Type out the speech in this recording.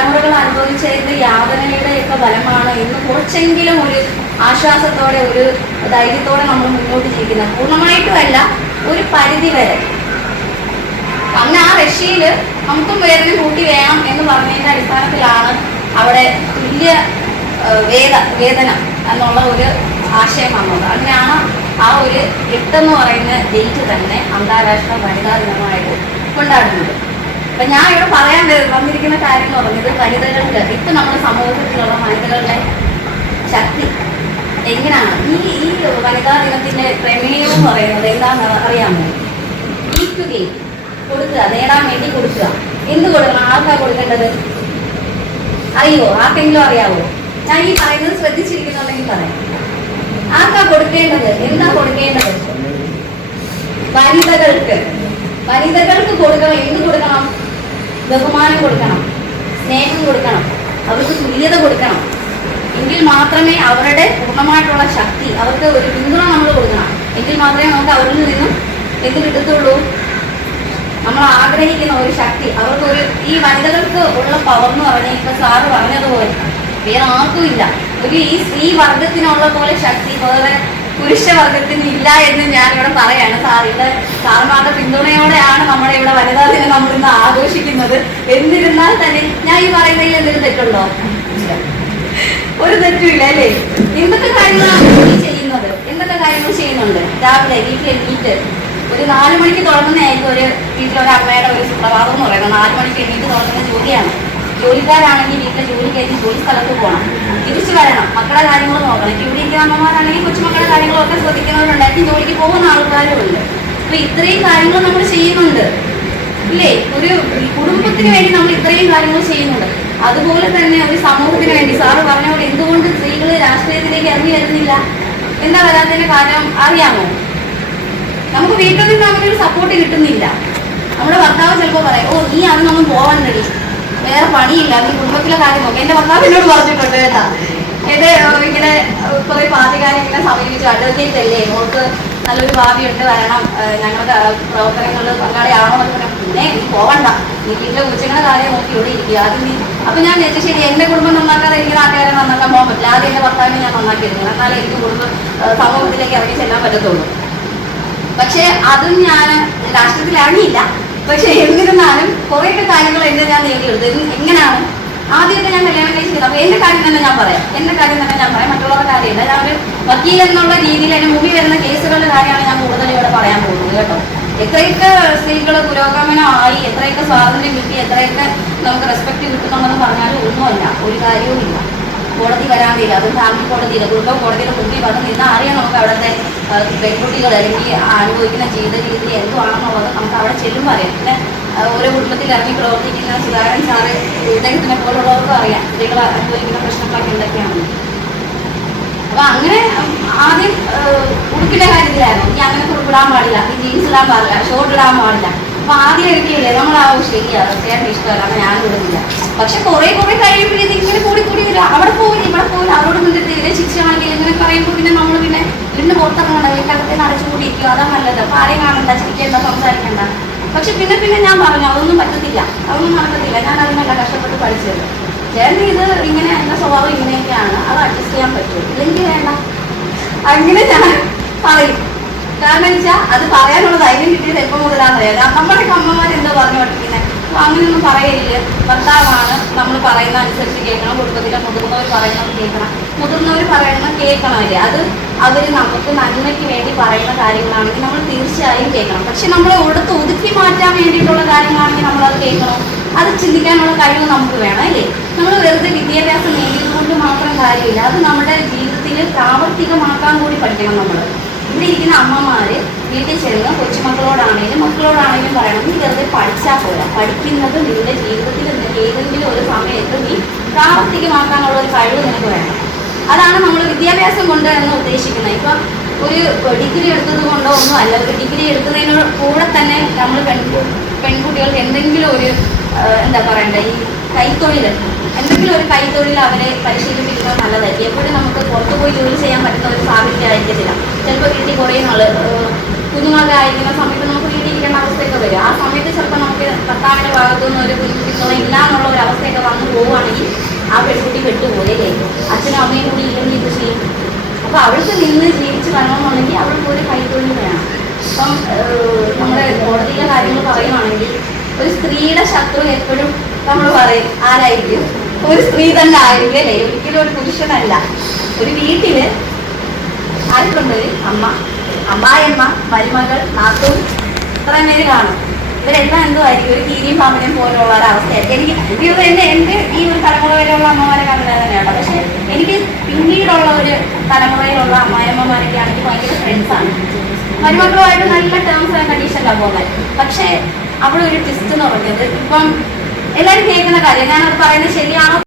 തലമുറകൾ അനുഭവിച്ചതിന്റെ യാതനയുടെയൊക്കെ ഫലമാണ് ഇന്ന് കുറച്ചെങ്കിലും ഒരു ആശ്വാസത്തോടെ ഒരു ധൈര്യത്തോടെ നമ്മൾ മുന്നോട്ട് ജീവിക്കുന്നത്. പൂർണ്ണമായിട്ടുമല്ല, ഒരു പരിധി വരെ. അന്ന് ആ റഷ്യയിൽ നമുക്കും വേദന കൂട്ടി വേണം എന്ന് പറഞ്ഞതിന്റെ അടിസ്ഥാനത്തിലാണ് അവിടെ തുല്യ വേതനം എന്നുള്ള ഒരു ആശയം വന്നത്. അങ്ങനെയാണ് ആ ഒരു 8 എന്ന് പറയുന്ന ഡേറ്റ് തന്നെ അന്താരാഷ്ട്ര വനിതാ ദിനമായിട്ട് കൊണ്ടാടുന്നത്. അപ്പൊ ഞാൻ ഇവിടെ പറയാൻ വന്നിരിക്കുന്ന കാര്യം എന്ന് പറഞ്ഞത് വനിതകളുടെ ഇപ്പൊ നമ്മുടെ സമൂഹത്തിലുള്ള വനിതകളുടെ ശക്തി എങ്ങനെയാണ്. ഈ വനിതാ ദിനത്തിന്റെ പ്രമേയം എന്ന് പറയുന്നത് എന്താണെന്ന് അറിയാമോ? ഈക്കുകയും കൊടുക്കുക, നേടാൻ വേണ്ടി കൊടുക്കുക. എന്ത് കൊടുക്കണം? ആർക്കാ കൊടുക്കേണ്ടത് അറിയുമോ? ആർക്കെങ്കിലും അറിയാവോ? ഞാൻ ഈ പറയുന്നത് ശ്രദ്ധിച്ചിരിക്കുന്നുണ്ടെങ്കിൽ പറയാം. ആർക്കാ കൊടുക്കേണ്ടത്? എന്താ കൊടുക്കേണ്ടത്? വനിതകൾക്ക് കൊടുക്കണം. എന്ത് കൊടുക്കണം? ബഹുമാനം കൊടുക്കണം, സ്നേഹം കൊടുക്കണം, അവർക്ക് തുല്യത കൊടുക്കണം. എങ്കിൽ മാത്രമേ അവരുടെ പൂർണ്ണമായിട്ടുള്ള ശക്തി, അവർക്ക് ഒരു പിന്തുണ നമ്മൾ കൊടുക്കണം. എങ്കിൽ മാത്രമേ നമുക്ക് അവരിൽ നിന്നും എന്ത് കിട്ടത്തുള്ളൂ? നമ്മൾ ആഗ്രഹിക്കുന്ന ഒരു ശക്തി അവർക്കൊരു. ഈ വനിതകൾക്ക് ഉള്ള പവർ എന്ന് പറഞ്ഞാൽ ഇപ്പൊ സാറ് പറഞ്ഞതുപോലെ വേറെ ആർക്കും ഇല്ല. ഒരു ഈ സ്ത്രീ വർഗത്തിനുള്ള പോലെ ശക്തി വേറെ പുരുഷവർഗത്തിന് ഇല്ല എന്ന് ഞാനിവിടെ പറയാണ്. സാറുമാരുടെ പിന്തുണയോടെയാണ് നമ്മുടെ ഇവിടെ വനിതാ ദിനം നമ്മളിന്ന് ആഘോഷിക്കുന്നത്. എന്നിരുന്നാൽ തന്നെ ഞാൻ ഈ പറയുന്നതിൽ എന്തെങ്കിലും തെറ്റുണ്ടോ? ഒരു തെറ്റുമില്ല അല്ലേ? എന്തൊക്കെ കാര്യങ്ങളാണ് ചെയ്യുന്നത്? എന്തൊക്കെ കാര്യങ്ങൾ ചെയ്യുന്നുണ്ട്? രാവിലെ വീട്ടിലെണീറ്റ് ഒരു 4 മണിക്ക് തുടങ്ങുന്നതായിരിക്കും ഒരു വീട്ടിലൊരു അമ്മയുടെ ഒരു സുപ്രഭാതം എന്ന് പറയുന്നത്. 4 മണിക്ക് എണീറ്റ് തുടങ്ങുന്ന ജോലിയാണ്. ജോലിക്കാരാണെങ്കിൽ വീട്ടിലെ ജോലി കഴിഞ്ഞ് ജോലി സ്ഥലത്ത് പോകണം, തിരിച്ചു വരണം, മക്കളുടെ കാര്യങ്ങൾ നോക്കണം. ഇവിടെ ഇരിക്കുന്ന അമ്മമാരാണെങ്കിൽ കൊച്ചുമക്കളുടെ കാര്യങ്ങളൊക്കെ ശ്രദ്ധിക്കുന്നവരുണ്ടായിരിക്കും, ജോലിക്ക് പോകുന്ന ആൾക്കാരും ഉണ്ട്. അപ്പൊ ഇത്രയും കാര്യങ്ങൾ നമ്മൾ ചെയ്യുന്നുണ്ട് ഇല്ലേ? ഒരു കുടുംബത്തിന് വേണ്ടി നമ്മൾ ഇത്രയും കാര്യങ്ങൾ ചെയ്യുന്നുണ്ട്. അതുപോലെ തന്നെ ഒരു സമൂഹത്തിന് വേണ്ടി സാറ് പറഞ്ഞ പോലെ എന്തുകൊണ്ട് സ്ത്രീകൾ രാഷ്ട്രീയത്തിലേക്ക് ഇറങ്ങി വരുന്നില്ല? എന്താ വരാത്തതിന്റെ കാര്യം അറിയാമോ? നമുക്ക് വീട്ടിൽ നിന്ന് അങ്ങനൊരു സപ്പോർട്ട് കിട്ടുന്നില്ല. നമ്മുടെ ഭർത്താവ് ചിലപ്പോൾ പറയും, ഓ നീ അതൊന്നും പോവാണ്ടടി, വേറെ പണിയില്ല, നീ കുടുംബത്തിലെ കാര്യം നോക്കാം. എന്റെ ഭർത്താവ് എന്നോട് പറഞ്ഞിട്ടുണ്ട് കേട്ടാ. ഇങ്ങനെ കുറെ പാർട്ടിക്കാരെ ഇങ്ങനെ സമീപിച്ചു, അഡ്വക്കേറ്റ് അല്ലേ, മോൾക്ക് നല്ലൊരു ഭാവിയുണ്ട്, വരണം, ഞങ്ങളുടെ പ്രവർത്തനങ്ങളിൽ പങ്കാളിയാവണമെന്ന് പറഞ്ഞാൽ പിന്നെ നീ പോവണ്ട, നീ വീട്ടിലെ കൊച്ചുങ്ങളുടെ കാര്യം നോക്കി ഇവിടെ ഇരിക്കുക. ആദ്യം നീ അപ്പൊ ഞാൻ ചോദിച്ചു, ശരി എന്റെ കുടുംബം നന്നാക്കാതെ എനിക്ക് നാട്ടുകാരെ നന്നാക്കാൻ പോകാൻ പറ്റില്ല, ആദ്യം എന്റെ ഭർത്താവിനെ ഞാൻ നന്നാക്കിയിരുന്നു, എന്നാലേ എനിക്ക് സമൂഹത്തിലേക്ക് ഇറങ്ങി ചെല്ലാൻ പറ്റത്തുള്ളൂ. പക്ഷെ അതും ഞാൻ രാഷ്ട്രീയത്തിൽ ഇറങ്ങിയില്ല. പക്ഷെ എന്നിരുന്നാലും കുറേയൊക്കെ കാര്യങ്ങൾ ഞാൻ നേടിയെടുത്തു. എങ്ങനെയാണ്? ആദ്യമൊക്കെ ഞാൻ കല്യാണം കഴിച്ചിരുന്നത്. അപ്പൊ എന്റെ കാര്യം തന്നെ ഞാൻ പറയാം, മറ്റുള്ളവരുടെ കാര്യമില്ല. ഞാൻ ഒരു വക്കീൽ എന്നുള്ള രീതിയിൽ എന്റെ മുമ്പിൽ വരുന്ന കേസുകളുടെ കാര്യമാണ് ഞാൻ കൂടുതൽ ഇവിടെ പറയാൻ പോകുന്നത് കേട്ടോ. എത്രയൊക്കെ സ്ത്രീകൾ പുരോഗമനമായി, എത്രയൊക്കെ സ്വാതന്ത്ര്യം കിട്ടി, എത്രയൊക്കെ നമുക്ക് റെസ്പെക്ട് കിട്ടുന്നുണ്ടെന്ന് പറഞ്ഞാലും ഒന്നുമല്ല, ഒരു കാര്യവുമില്ല. കോടതി വരാണ്ടില്ല, അത് ഫാമിലി കോടതിയില്ല, കുടുംബ കോടതിയുടെ മുമ്പിൽ വന്ന് നിന്ന് അറിയാം നമുക്ക് അവിടുത്തെ പെൺകുട്ടികൾ അല്ലെങ്കിൽ അനുഭവിക്കുന്ന ജീവിത രീതി എന്തുവാണെന്നുള്ളത് നമുക്ക് അവിടെ ചെല്ലുമ്പോൾ അറിയാം. പിന്നെ ഓരോ കുടുംബത്തിൽ ഇറങ്ങി പ്രവർത്തിക്കുന്ന സുധാകരൻ സാറ് ഇദ്ദേഹത്തിനെ പോലുള്ളവർക്കും അറിയാം സ്ത്രീകൾ അനുഭവിക്കുന്ന പ്രശ്നങ്ങളൊക്കെ എന്തൊക്കെയാണ്. അപ്പൊ അങ്ങനെ ആദ്യം ഉടുപ്പിന്റെ കാര്യത്തിലായിരുന്നു, ഇനി അങ്ങനെ കുറുപ്പിടാൻ പാടില്ല, ഈ ജീൻസ് ഇടാൻ പാടില്ല, ഷോർട്ട് ഇടാൻ പാടില്ല. അപ്പൊ ആദ്യം എടുക്കില്ലേ നമ്മൾ ശരിയാണ്, ചേട്ടൻ ഇഷ്ടമല്ല, അപ്പൊ ഞാൻ ഇടുന്നില്ല. പക്ഷെ കുറെ കഴിയുമ്പോഴേക്കും ഇങ്ങനെ കൂടി അവിടെ പോകില്ല ഇവിടെ പോകില്ല, അവരോട് മുന്നിട്ട് ഇതേ ശിക്ഷയാണെങ്കിൽ ഇങ്ങനെ പറയുമ്പോൾ പിന്നെ നമ്മൾ പിന്നെ വീടിന് പുറത്തിറങ്ങണ്ട, വീട്ടകത്തേക്ക് അടച്ചുകൂടിയിരിക്കും, അതാ നല്ലത്. അപ്പൊ ആരെയും കാണണ്ട, ചിരിക്കേണ്ട, സംസാരിക്കണ്ട. പക്ഷെ പിന്നെ ഞാൻ പറഞ്ഞു അതൊന്നും പറ്റത്തില്ല, അതൊന്നും നടക്കത്തില്ല, ഞാൻ അതിനല്ല കഷ്ടപ്പെട്ട് പഠിച്ചത്. ചേട്ടൻ ഇത് ഇങ്ങനെ എന്റെ സ്വഭാവം ഇങ്ങനെയൊക്കെയാണ്, അത് അഡ്ജസ്റ്റ് ചെയ്യാൻ പറ്റും, ഇല്ലെങ്കിൽ വേണ്ട, അങ്ങനെ ഞാൻ പറയും. കാരണം വെച്ചാൽ അത് പറയാനുള്ള ധൈര്യം കിട്ടിയത് എപ്പം മുതലാണെന്നറിയാം. നമ്മുടെ അമ്മമാരെന്തോ പറഞ്ഞു പഠിക്കുന്നത്. അപ്പൊ അങ്ങനെയൊന്നും പറയരുത്. ഭർത്താവാണ്, നമ്മൾ പറയുന്ന അനുസരിച്ച് കേൾക്കണം, കുടുംബത്തിലെ മുതിർന്നവർ പറയുന്നത് കേൾക്കണം, മുതിർന്നവർ പറയുന്നത് കേൾക്കണമല്ലേ. അത് അവർ നമുക്ക് നന്മയ്ക്ക് വേണ്ടി പറയുന്ന കാര്യങ്ങളാണെങ്കിൽ നമ്മൾ തീർച്ചയായും കേൾക്കണം. പക്ഷെ നമ്മളെ ഇവിടുത്തെ ഒതുക്കി മാറ്റാൻ വേണ്ടിയിട്ടുള്ള കാര്യങ്ങളാണെങ്കിൽ നമ്മളത് കേൾക്കണം. അത് ചിന്തിക്കാനുള്ള കഴിവ് നമുക്ക് വേണം അല്ലേ. നമ്മൾ വെറുതെ വിദ്യാഭ്യാസം നേടിയതുകൊണ്ട് മാത്രം കാര്യമില്ല, അത് നമ്മുടെ ജീവിതത്തിൽ പ്രാവർത്തികമാക്കാൻ കൂടി പഠിക്കണം. നമ്മൾ ഇവിടെ ഇരിക്കുന്ന അമ്മമാര് വീട്ടിൽ ചെന്ന് കൊച്ചുമക്കളോടാണെങ്കിലും മക്കളോടാണെങ്കിലും പറയണം, നീ വെറുതെ പഠിച്ചാൽ പോരാ, പഠിക്കുന്നത് നിന്റെ ജീവിതത്തിൽ ഏതെങ്കിലും ഒരു സമയത്ത് നീ പ്രാവർത്തികമാക്കാനുള്ള ഒരു കഴിവ് നിനക്ക് വേണം. അതാണ് നമ്മൾ വിദ്യാഭ്യാസം കൊണ്ട് എന്ന് ഉദ്ദേശിക്കുന്നത്. ഇപ്പം ഒരു ഡിഗ്രി എടുത്തത് കൊണ്ടോ ഒന്നും അല്ല, ഒരു ഡിഗ്രി എടുക്കുന്നതിന് കൂടെ തന്നെ നമ്മൾ പെൺകുട്ടികൾക്ക് എന്തെങ്കിലും ഒരു എന്താ പറയണ്ടേ, ഈ കൈത്തൊഴിൽ, എന്തെങ്കിലും ഒരു കൈത്തൊഴിൽ അവരെ പരിശീലിപ്പിക്കുന്നത് നല്ലതായിരിക്കും. എപ്പോഴും നമുക്ക് പുറത്തു പോയി ജോലി ചെയ്യാൻ പറ്റുന്ന ഒരു സാഹചര്യം ആയിരിക്കത്തില്ല. ചിലപ്പോൾ വീട്ടിൽ കുറേ നാൾ കുഞ്ഞുങ്ങളൊക്കെ ആയിരിക്കുന്ന സമയത്ത് നമുക്ക് വീട്ടിൽ ഇരിക്കേണ്ട അവസ്ഥയൊക്കെ വരും. ആ സമയത്ത് ചിലപ്പോൾ നമുക്ക് ഭർത്താവിൻ്റെ ഭാഗത്തു നിന്ന് ഒരു കുഞ്ഞുങ്ങളെ ഇല്ല എന്നുള്ള ഒരു അവസ്ഥയൊക്കെ വന്നു പോവുകയാണ്. അപ്പൊ അവൾക്ക് നിന്ന് ജീവിച്ച് വരണമെന്നുണ്ടെങ്കിൽ അവൾക്ക് ഒരു കൈത്തൊഴിൽ വേണം. ഇപ്പം നമ്മുടെ കോടതിയിലെ കാര്യങ്ങൾ പറയുവാണെങ്കിൽ ഒരു സ്ത്രീയുടെ ശത്രു എപ്പോഴും നമ്മൾ പറയും ആരായിരിക്കും? ഒരു സ്ത്രീ തന്നെ ആയിരിക്കും അല്ലേ? ഒരിക്കലും ഒരു പുരുഷനല്ല. ഒരു വീട്ടില് ആർക്കുണ്ട്? അമ്മ, അമ്മായിയമ്മ, മരുമകൾ, നാത്തൂൻ, ഇത്രയും പേര് കാണും. ഇവരെല്ലാം എന്തുമായിരിക്കും? ഒരു കീരിയും പാമ്പിനെയും പോലുള്ള ഒരവസ്ഥയായിരിക്കും. എനിക്ക് എൻ്റെ ഈ ഒരു തലമുറ വരെയുള്ള അമ്മമാരെ കണ്ടത് തന്നെയാണ്. പക്ഷെ എനിക്ക് പിന്നീടുള്ള ഒരു തലമുറയിലുള്ള അമ്മായിയമ്മമാരൊക്കെ ആണെങ്കിൽ ഭയങ്കര ഫ്രണ്ട്സാണ്. മരുമക്കളുമായിട്ട് നല്ല ടേംസ് ആൻഡ് കണ്ടീഷനിലാണ് പോകുന്നത്. പക്ഷെ അവിടെ ഒരു ട്വിസ്റ്റ് എന്ന് പറഞ്ഞത്, ഇപ്പം എല്ലാവരും കേൾക്കുന്ന കാര്യം, ഞാനത് പറയുന്നത് ശരിയാണോ